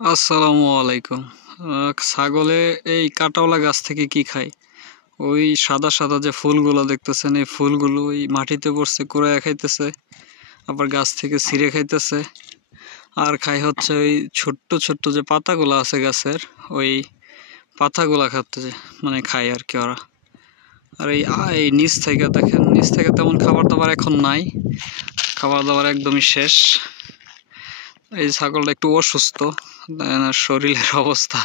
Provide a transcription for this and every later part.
আসসালামু আলাইকুম। ছাগলে এই কাঁটাওয়ালা গাছ থেকে কি খায়? ওই সাদা সাদা যে ফুলগুলো দেখতেছেন, এই ফুলগুলো ওই মাটিতে পড়ছে কুড়াইয়া খাইতেছে, আবার গাছ থেকে ছিঁড়ে খাইতেছে। আর খায় হচ্ছে ওই ছোট্ট ছোট্ট যে পাতাগুলো আছে গাছের, ওই পাতাগুলা খাচ্ছে, মানে খায় আর কি ওরা। আর এই নিচ থেকে দেখেন, নিচ থেকে তেমন খাবার দাবার এখন নাই, খাবার দাবার একদমই শেষ। এই ছাগলটা একটু অসুস্থ, শরীরের অবস্থা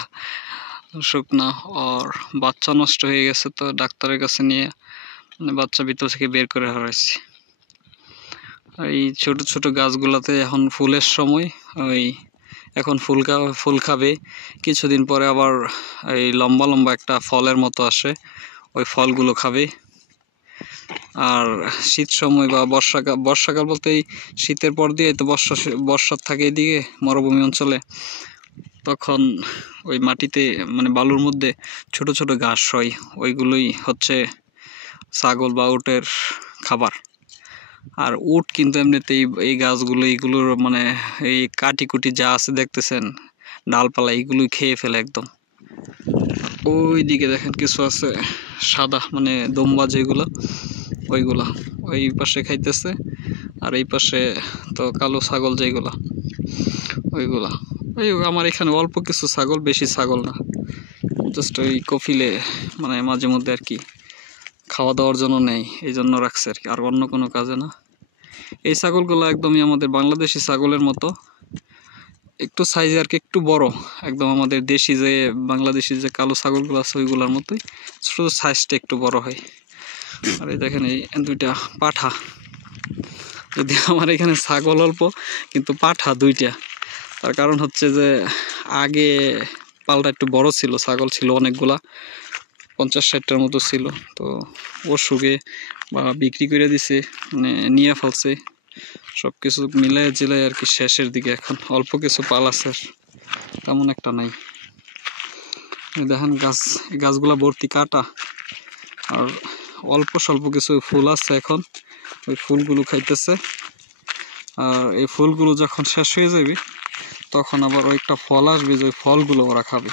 শুকনা, আর বাচ্চা নষ্ট হয়ে গেছে, তো ডাক্তারের কাছে নিয়ে বাচ্চা ভিতর থেকে বের করে হারাইছি। এই ছোট ছোট গাছগুলাতে এখন ফুলের সময়, ওই এখন ফুল খাবে, কিছুদিন পরে আবার এই লম্বা লম্বা একটা ফলের মতো আসে, ওই ফলগুলো খাবে। আর শীত সময় বা বর্ষাকাল বলতে এই শীতের পর দিয়ে তো বর্ষা থাকে এদিকে মরুভূমি অঞ্চলে, তখন ওই মাটিতে মানে বালুর মধ্যে ছোট ছোট ঘাস হয়, ওইগুলোই হচ্ছে ছাগল বা উটের খাবার। আর উট কিন্তু এমনিতেই এই গাছগুলো, এইগুলোর মানে এই কাটি কুটি যা আছে দেখতেছেন ডালপালা, এইগুলোই খেয়ে ফেলে একদম। ওই দিকে দেখেন কিছু আছে সাদা, মানে দম্বা যেগুলো, ওইগুলা ওই পাশে খাইতেছে। আর এই পাশে তো কালো ছাগল যেগুলা, ওইগুলা। ওই আমার এখানে অল্প কিছু ছাগল, বেশি ছাগল না, জাস্ট ওই কফিলে মানে মাঝে মধ্যে আর কি খাওয়া দাওয়ার জন্য নেই, এই জন্য রাখছে আর কি, আর অন্য কোনো কাজে না। এই ছাগলগুলো একদমই আমাদের বাংলাদেশি ছাগলের মতো, একটু সাইজে আর কি একটু বড়, একদম আমাদের দেশি যে বাংলাদেশি যে কালো ছাগলগুলো আছে ওইগুলোর মতোই, ছোট সাইজটা একটু বড় হয়। আর এই দেখেন এই দুইটা পাঠা, যদি আমার এখানে ছাগল অল্প কিন্তু পাঠা দুইটা, তার কারণ হচ্ছে যে আগে পালটা একটু বড় ছিল, ছাগল ছিল অনেকগুলা, 50-60টার মতো ছিল, তো অসুখে বা বিক্রি করে দিছে, মানে নিয়ে ফেলছে, সব কিছু মিলাই জিলাই আর কি শেষের দিকে। এখন অল্প কিছু পাল আছে, তেমন একটা নাই। দেখেন গাছগুলা ভর্তি কাটা, আর অল্প স্বল্প কিছু ফুল আছে এখন, ওই ফুলগুলো খাইতেছে। আর এই ফুলগুলো যখন শেষ হয়ে যাবে তখন আবার ওই একটা ফল আসবে, যে ওই ফলগুলো ওরা খাবে।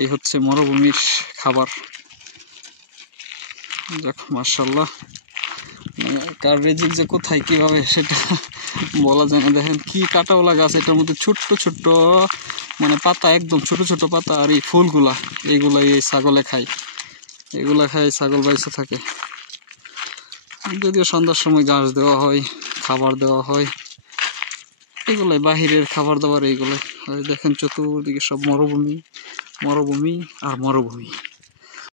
এই হচ্ছে মরুভূমির খাবার। দেখো মাশাআল্লাহ, কার রিজিক যে কোথায় কিভাবে সেটা বলা যায় না। দেখেন কি কাঁটাওয়ালা গাছ, এটার মধ্যে ছোট্ট ছোট্ট মানে পাতা, একদম ছোট ছোট পাতা, আর এই ফুলগুলা, এইগুলাই এই ছাগলে খায়, এগুলা খায় ছাগল বাইসে থাকে। যদিও সন্ধ্যার সময় ঘাস দেওয়া হয়, খাবার দেওয়া হয়, এগুলাই বাহিরের খাবার দাবার এইগুলাই। দেখেন চতুর্দিকে সব মরুভূমি, মরুভূমি আর মরুভূমি।